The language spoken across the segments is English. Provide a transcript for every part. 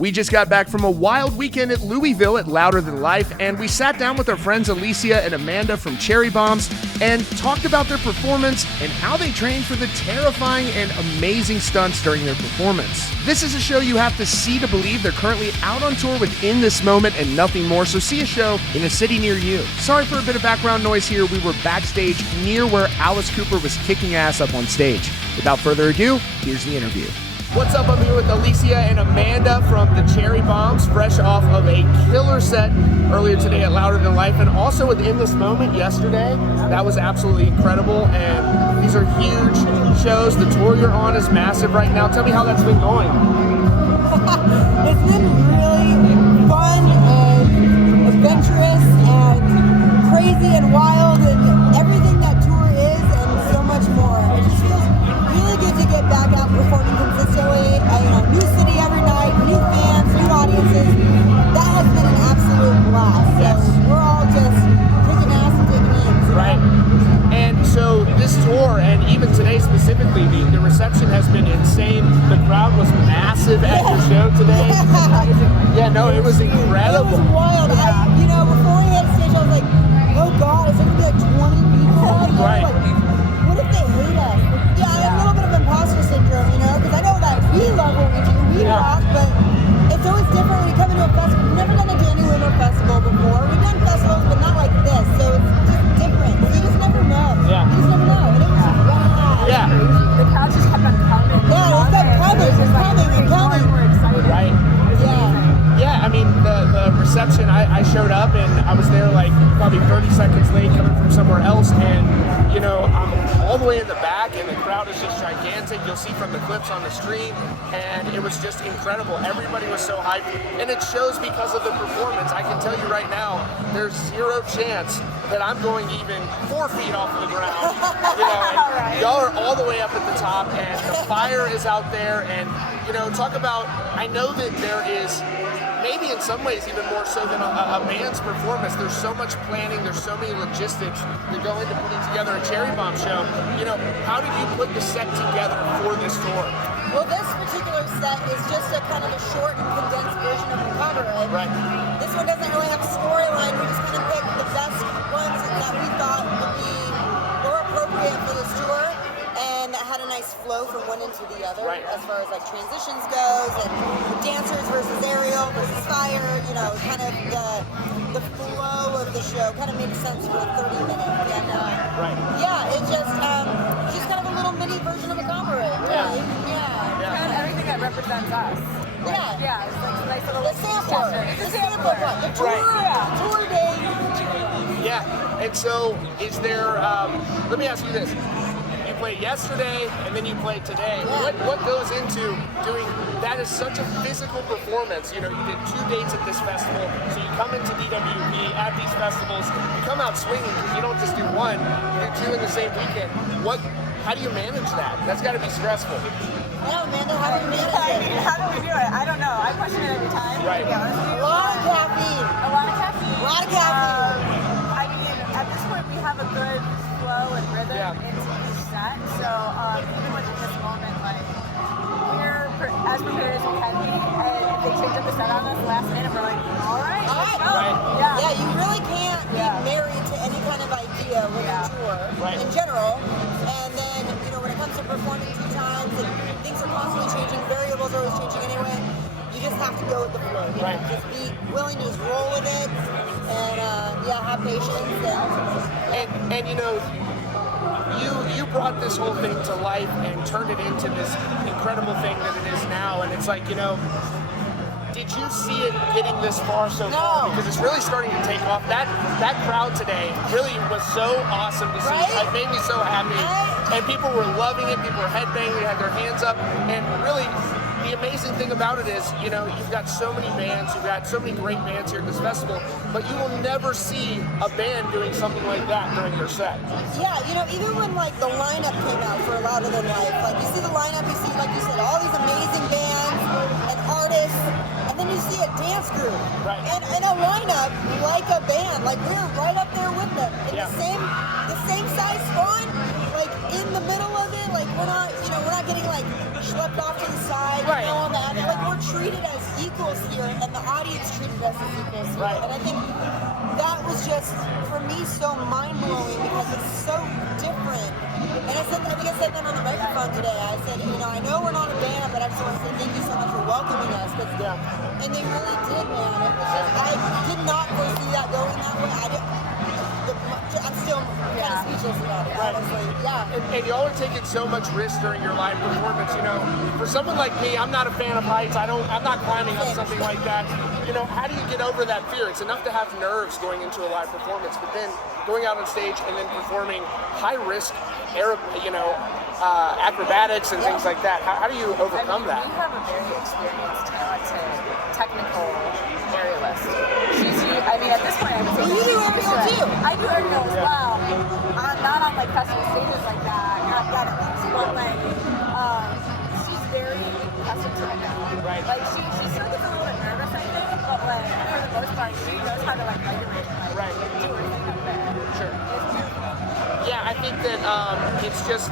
We just got back from a wild weekend at Louisville at Louder Than Life, and we sat down with our friends Alicia and Amanda from Cherry Bombs and talked about their performance and how they trained for the terrifying and amazing stunts during their performance. This is a show you have to see to believe. They're currently out on tour with In This Moment and Nothing More, so see a show in a city near you. Sorry for a bit of background noise here. We were backstage near where Alice Cooper was kicking ass up on stage. Without further ado, here's the interview. What's up? I'm here with Alicia and Amanda from the Cherry Bombs, fresh off of a killer set earlier today at Louder Than Life, and also with In This Moment yesterday. That was absolutely incredible, and these are huge shows. The tour you're on is massive right now. Tell me how that's been going. It's been really fun and adventurous and crazy and wild and everything that tour is and so much more. It just feels really good to get back out performing consistently. New city every night, new fans, new audiences. That has been an absolute blast. Yes. So we're all just kicking ass and digging in. So. Right. And so this tour, and even today specifically, the reception has been insane. The crowd was massive at your show today. Yeah, no, it was incredible. It was wild. Before we hit stage, I was like, oh God, it's going to be like 20 people. Right. What if they hate us? Yeah, I have a little bit of imposter syndrome, because I know that we love what we do, we rock, but it's always different when you come into a festival. We've never done a Danny Winter festival before. We've done festivals, but not like this, so it's just different. You just never know. Yeah. You just never know. And it was rad. Yeah. The crowd just kept on coming. Yeah, it kept coming. It was coming and coming. More excited. Right. Yeah. Yeah, I mean, the reception, I showed up and I was there like probably 30 seconds late coming from somewhere else, and I'm all the way in the back and the crowd is just gigantic. You'll see from the clips on the stream, and it was just incredible. Everybody was so hyped, and it shows because of the performance. I can tell you right now, there's zero chance that I'm going even 4 feet off of the ground. And y'all are all the way up at the top, and the fire is out there, and talk about, I know that there is maybe in some ways even more so than a band's performance. There's so much planning, there's so many logistics that go into putting together a Cherry Bomb show. How did you put the set together for this tour? Well, this particular set is just a kind of a short and condensed version of Recover. Right. This one doesn't really have a storyline. We just kind of picked the best ones that we thought would be more appropriate for this tour, and that had a nice flow from one into the other, as far as like transitions goes, and dancers versus aerial versus fire, kind of the flow of the show kind of made sense for 30 minutes. And it just kind of a little mini version of a cabaret, really. Kind of everything that represents us. Yeah. It's like a nice little The sample one. The tour day. Yeah, and so is there, let me ask you this. You played yesterday and then you played today. Yeah. What goes into doing that? Is such a physical performance. You did 2 dates at this festival, so you come into DWP at these festivals, you come out swinging because you don't just do one, you do 2 in the same weekend. How do you manage that? That's got to be stressful. Yeah, Amanda, how do you manage it? How do we do it? I don't know. I question it every time. Right. To be honest with you. A lot of caffeine. I mean, at this point, we have a good flow and rhythm into each set. So even with this moment, we're as prepared as we can be. And if they change up the set on us last minute, we're like, all right, let's go. Yeah, you really can't be married to any kind of idea with a tour in general. And then, when it comes to performing 2 times and things are constantly changing, variables are always changing anyway, you just have to go with the flow. Just be willing to just roll with it and have patience. And you brought this whole thing to life and turned it into this incredible thing that it is now. And it's like, did you see it getting this far so far? Because it's really starting to take off. That crowd today really was so awesome to see. It made me so happy. And people were loving it. People were headbanging. They had their hands up. And really, the amazing thing about it is, you've got so many bands. You've got so many great bands here at this festival. But you will never see a band doing something like that during their set. Yeah, even when the lineup came out for Louder Than Life, you see the lineup, you see, like you said, all these amazing bands and artists, and then you see a dance group and a lineup like a band. We're right up there with them in the same size font, in the middle of it. We're not getting schlepped off to the side. On that. We're treated as equals here, and the audience treated us as equals here. Right. And I think that was just, for me, so mind-blowing because it's so different. And I think I said that on the microphone today. I said, I know we're not a band, but I just want to say thank you so much for welcoming us. And they really did, man. It was just, I did not foresee that going that way. I'm still kind of speechless about it, honestly. Yeah. And y'all are taking so much risk during your live performance. For someone like me, I'm not a fan of heights. I'm not climbing up something like that. How do you get over that fear? It's enough to have nerves going into a live performance, but then going out on stage and then performing high risk, acrobatics and things like that. How do you overcome that? We have a very experienced, talented, technical aerialist. At this point, I would say you do aerial too. I do aerial as well. Not on festival stages like that, not yet at least, but she's very accustomed to it now. Right. She still gets a little bit nervous, I think, but for the most part, she knows how to regulate and right. do her thing up there. Sure. It's beautiful. Yeah, I think that it's just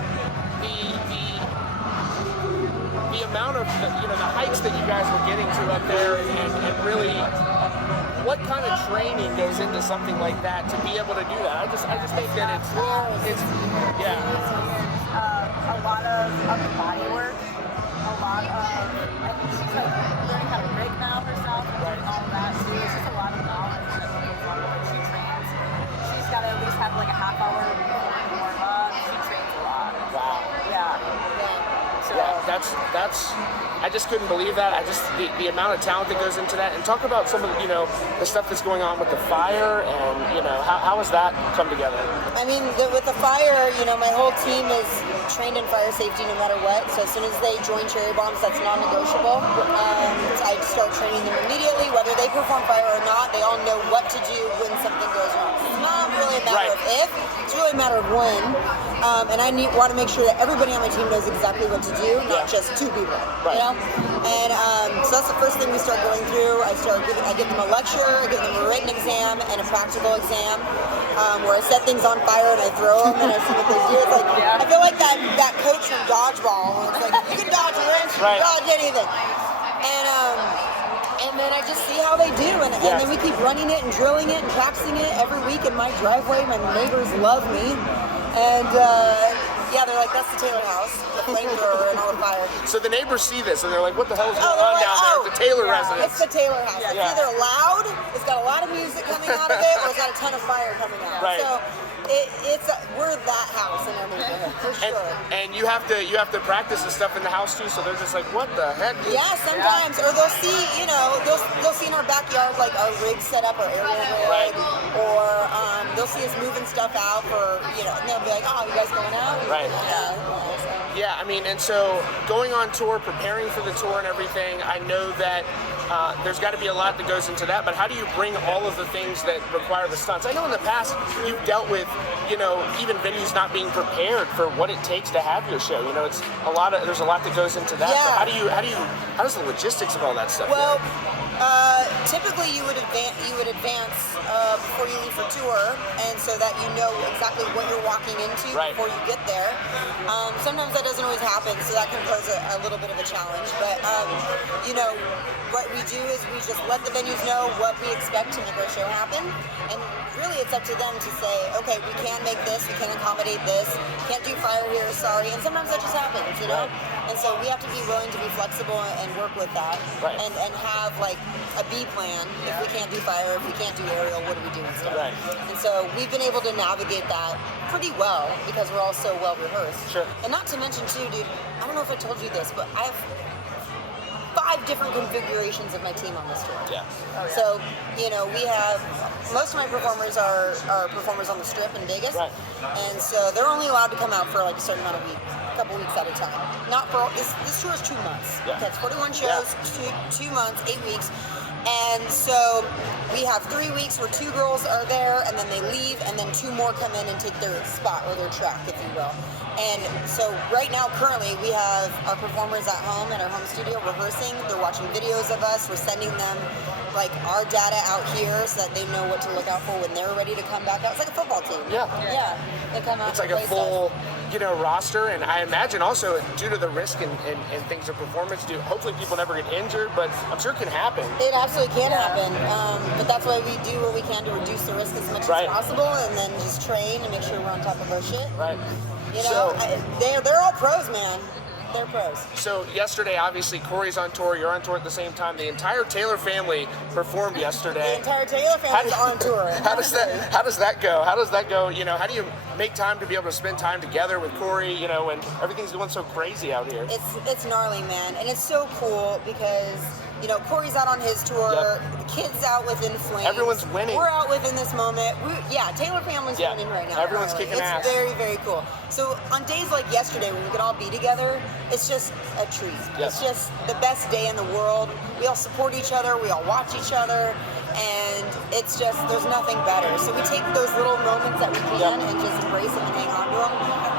the amount of the heights that you guys were getting to up there, and really what kind of training goes into something like that to be able to do that. I just think that it's yeah. A lot of upper body work, a lot of she's learning how to break now herself and doing all of that too. It's just a lot of knowledge that goes on when she trains. She's got to at least have a half hour before warm up. She trains a lot. Wow. Yeah. So, yeah, that's I just couldn't believe that. The amount of talent that goes into that. And talk about some of the stuff that's going on with the fire, and how has that come together? With the fire, my whole team is trained in fire safety no matter what. So as soon as they join Cherry Bombs, that's non-negotiable. I start training them immediately, whether they perform fire or not. They all know what to do when something goes wrong. It's not really a matter of if; it's really a matter of when. And I want to make sure that everybody on my team knows exactly what to do, not just two people. Right. And so that's the first thing we start going through. I give them a lecture, I give them a written exam and a practical exam, where I set things on fire and I throw them and I see what they do. It's I feel like that coach from dodgeball, where it's you can dodge a wrench, you can dodge anything. And then I just see how they do, and then we keep running it and drilling it and practicing it every week in my driveway. My neighbors love me, and they're like, that's the Taylor house, the flamethrower and all the fire. So the neighbors see this and they're like, what the hell is going on down there at the Taylor residence? It's the Taylor house. It's either loud, it's got a lot of music coming out of it, or it's got a ton of fire coming out. Right. So we're that house in our neighborhood for sure. And you have to practice the stuff in the house too. So they're just like, what the heck? Yeah, sometimes, or they'll see, they'll see in our backyard our rig set up, our aerial rig, or they'll see us moving stuff out for, and they'll be like, oh, you guys going out? Right. Yeah. And so going on tour, preparing for the tour and everything, I know that there's got to be a lot that goes into that, but how do you bring all of the things that require the stunts? I know in the past you've dealt with, even venues not being prepared for what it takes to have your show. It's there's a lot that goes into that. Yeah. So how does the logistics of all that stuff Well, go? typically you would advance before you leave for tour, and so that you know exactly what you're walking into before you get there. Sometimes that doesn't always happen, so that can pose a little bit of a challenge. But what we do is we just let the venues know what we expect to make our show happen, and really it's up to them to say, okay, we can't make this, we can't accommodate this, can't do fire here, sorry. And sometimes that just happens, And so we have to be willing to be flexible and work with that, and have a B plan. If we can't do fire, if we can't do aerial, what do we do instead? Right. And so we've been able to navigate that pretty well because we're all so well rehearsed. Sure. And not to mention too, dude, I don't know if I told you this, but I have 5 different configurations of my team on this tour. Yeah. So, we have, most of my performers are performers on the Strip in Vegas. Right. And so they're only allowed to come out for a certain amount of weeks, a couple weeks at a time. Not for, this tour is 2 months. Yeah. Okay, it's 41 shows, 2 months, 8 weeks. And so we have 3 weeks where 2 girls are there, and then they leave, and then 2 more come in and take their spot or their track, if you will. And so right now, currently, we have our performers at home in our home studio rehearsing. They're watching videos of us. We're sending them our data out here so that they know what to look out for when they're ready to come back out. It's like a football team. Yeah. Yeah. They come out. It's like and a play stuff. roster, and I imagine also due to the risk and things of performance, hopefully people never get injured, but I'm sure it can happen. It absolutely can happen, but that's why we do what we can to reduce the risk as much as possible, and then just train and make sure we're on top of our shit. Right. They're all pros, man. They're pros. So yesterday, obviously, Corey's on tour, you're on tour at the same time. The entire Taylor family performed yesterday. The entire Taylor family's on tour. How does that go? How do you make time to be able to spend time together with Corey, when everything's going so crazy out here? It's gnarly, man, and it's so cool because Corey's out on his tour. The kids out within flames. Everyone's winning. We're out within this moment. Taylor family's winning right now. Everyone's kicking ass. It's very, very cool. So on days like yesterday when we could all be together, it's just a treat. It's just the best day in the world. We all support each other. We all watch each other. And it's just, there's nothing better. So we take those little moments that we can and just embrace them and hang on to them.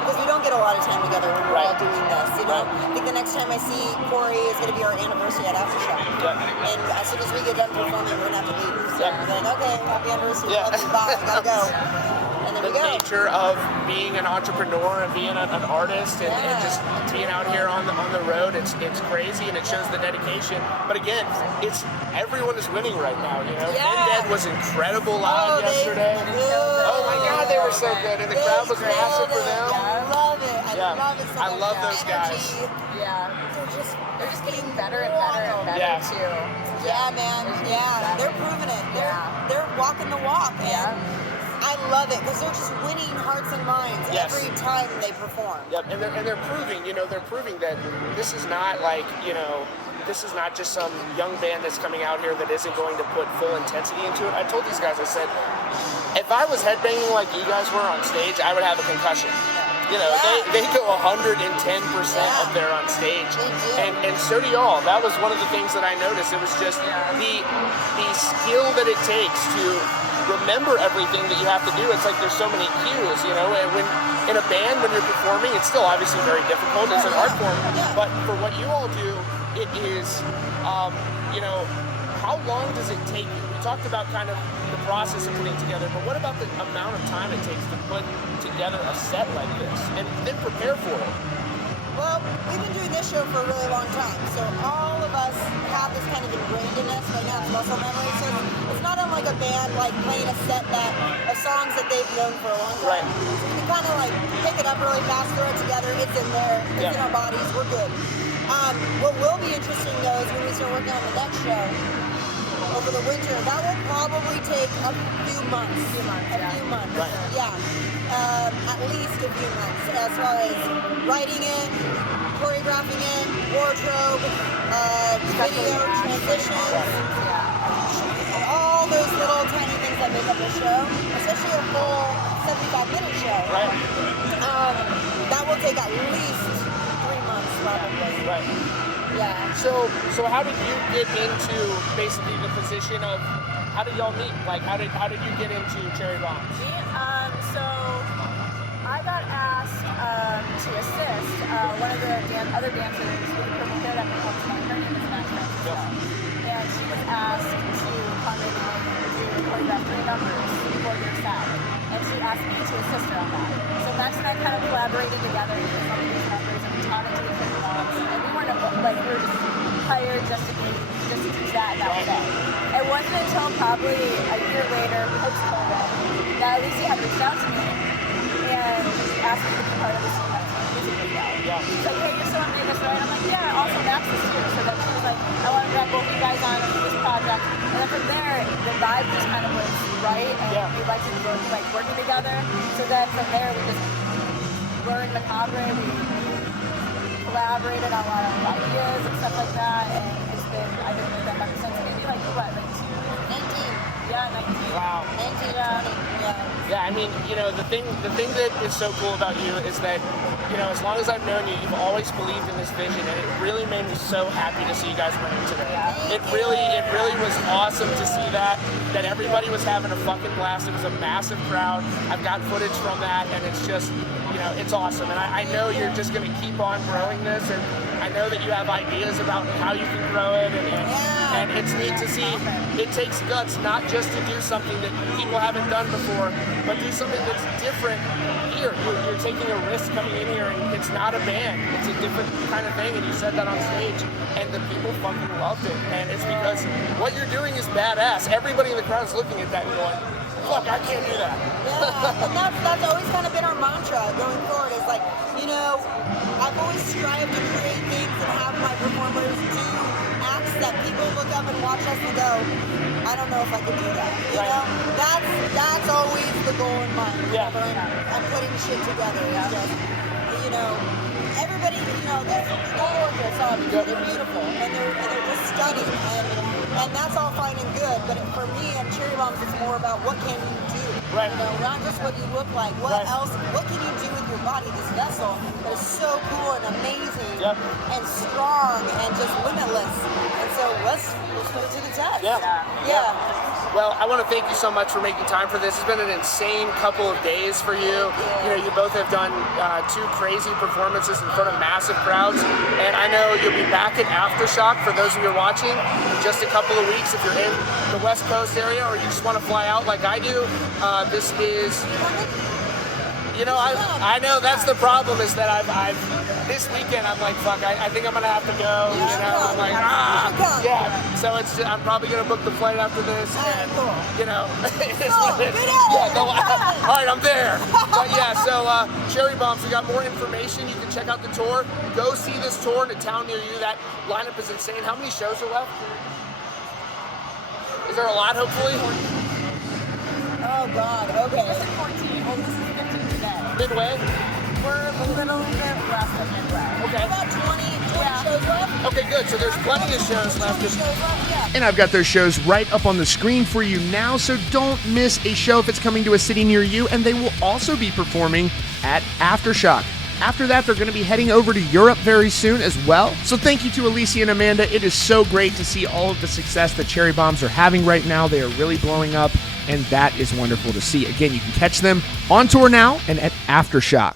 Because we don't get a lot of time together when we're all doing this. I think the next time I see Corey is going to be our anniversary at Aftershock. And as soon as we get done performing, we're going to have to leave. So we're like, okay, happy anniversary. Bye, gotta go. And then the nature of being an entrepreneur and being an artist and just being out here on the road, it's crazy and it shows the dedication. But again, everyone is winning right now. Dead was incredible live yesterday. Oh my God, they were so good, and the crowd was massive for them. I love it. I love it so much. I love those guys. Yeah, they're just getting better and better and better too. Yeah, man. Yeah, they're proving it. They're walking the walk. And I love it because they're just winning hearts and minds every time they perform. Yep, and they're proving, they're proving that this is not like, this is not just some young band that's coming out here that isn't going to put full intensity into it. I told these guys, I said, if I was headbanging like you guys were on stage, I would have a concussion. They go 110% up there on stage, and so do y'all. That was one of the things that I noticed. It was just the skill that it takes to remember everything that you have to do. It's like there's so many cues, and when in a band, when you're performing, it's still obviously very difficult. It's an art form, but for what you all do, it is, how long does it take you? We talked about kind of the process of putting together, but what about the amount of time it takes to put together a set like this and then prepare for it? Well, we've been doing this show for a really long time, so all of us have this kind of ingrained in us. Right now it's muscle memory, so it's not unlike a band like playing a set of songs that they've known for a long time. So we can kind of like pick it up really fast, throw it together, it's in there, it's in our bodies, we're good. What will be interesting though is when we start working on the next show over the winter, that will probably take a few months. Right. Yeah. At least a few months as far as writing it, choreographing it, wardrobe, video, transitions, all those little tiny things that make up a show, especially a full 75-minute show. Right. That will take at least 3 months probably. Right. Yeah. So how did you get into basically the position of, how did y'all meet? Like how did you get into Cherry Bombs? So I got asked to assist one of the other dancers with the purple hair that performs tonight. Her name is Alicia. And she was asked to come in and do choreograph 3 numbers for your set. And she asked me to assist her on that. So Max and I kind of collaborated together to do some of these numbers, and we taught it to the Cherry Bombs. And we weren't we were just hired just to teach that, and that was it. It wasn't until probably a year later, post-COVID, that Alicia had reached out to me and asked me to be part of this music video. She's like, hey, you're so in Vegas, right? I'm like, yeah, also Max is here. So then she was like, I want to grab both you guys on this project. And then from there, the vibe just kind of was right, and we liked to go working together. So then from there, we just learned Macabre. We collaborated on a lot of ideas and stuff like that, and I've been with them ever since. Maybe like 19. Yeah, 19. Wow. 19, Yeah, I mean, the thing that is so cool about you is that, as long as I've known you, you've always believed in this vision, and it really made me so happy to see you guys winning today. It really was awesome to see that everybody was having a fucking blast. It was a massive crowd. I've got footage from that, and it's just, it's awesome. And I know you're just going to keep on growing this, and I know that you have ideas about how you can grow it, and And it's neat to see it takes guts not just to do something that people haven't done before, but do something that's different here. You're taking a risk coming in here, and it's not a band. It's a different kind of thing, and you said that on stage, and the people fucking loved it. And it's because what you're doing is badass. Everybody in the crowd is looking at that and going, fuck, I can't do that. Yeah, and that's always kind of been our mantra going forward, is like, you know, I've always strived to create things and have my performers do acts that people look up and watch us and go, I don't know if I could do that. You know, that's always the goal in mind. Yeah. I'm putting shit together. It's just, you know, everybody, you know, they're gorgeous, obviously. They're beautiful, and they're just stunning, and that's all fine and good. But for me and Cherry Bombs, it's more about what can you do. Right. You know, not just what you look like. What else? What can you do with your body? This vessel that is so cool and amazing and strong and just limitless. And so let's put it to the test. Yeah. Well, I want to thank you so much for making time for this. It's been an insane couple of days for you. You know, you both have done 2 crazy performances in front of massive crowds, and I know you'll be back at Aftershock for those of you who are watching in just a couple of weeks if you're in the West Coast area or you just want to fly out like I do. This is, you know, I know that's the problem, is that I've this weekend I'm like, fuck, I think I'm gonna have to go. You know, I'm like, So I'm probably gonna book the flight after this, and you know, all right, I'm there. But yeah, so Cherry Bombs, we got more information. You can check out the tour. Go see this tour in a town near you. That lineup is insane. How many shows are left? Is there a lot, hopefully? Oh God. Okay. This is 14. Well, this is 15 today. Midway? We're a little bit less than midway. Okay. About 20 shows left. Okay, good. So there's plenty of shows left. Yeah. And I've got those shows right up on the screen for you now, so don't miss a show if it's coming to a city near you, and they will also be performing at Aftershock. After that, they're going to be heading over to Europe very soon as well. So thank you to Alicia and Amanda. It is so great to see all of the success that Cherry Bombs are having right now. They are really blowing up, and that is wonderful to see. Again, you can catch them on tour now and at Aftershock.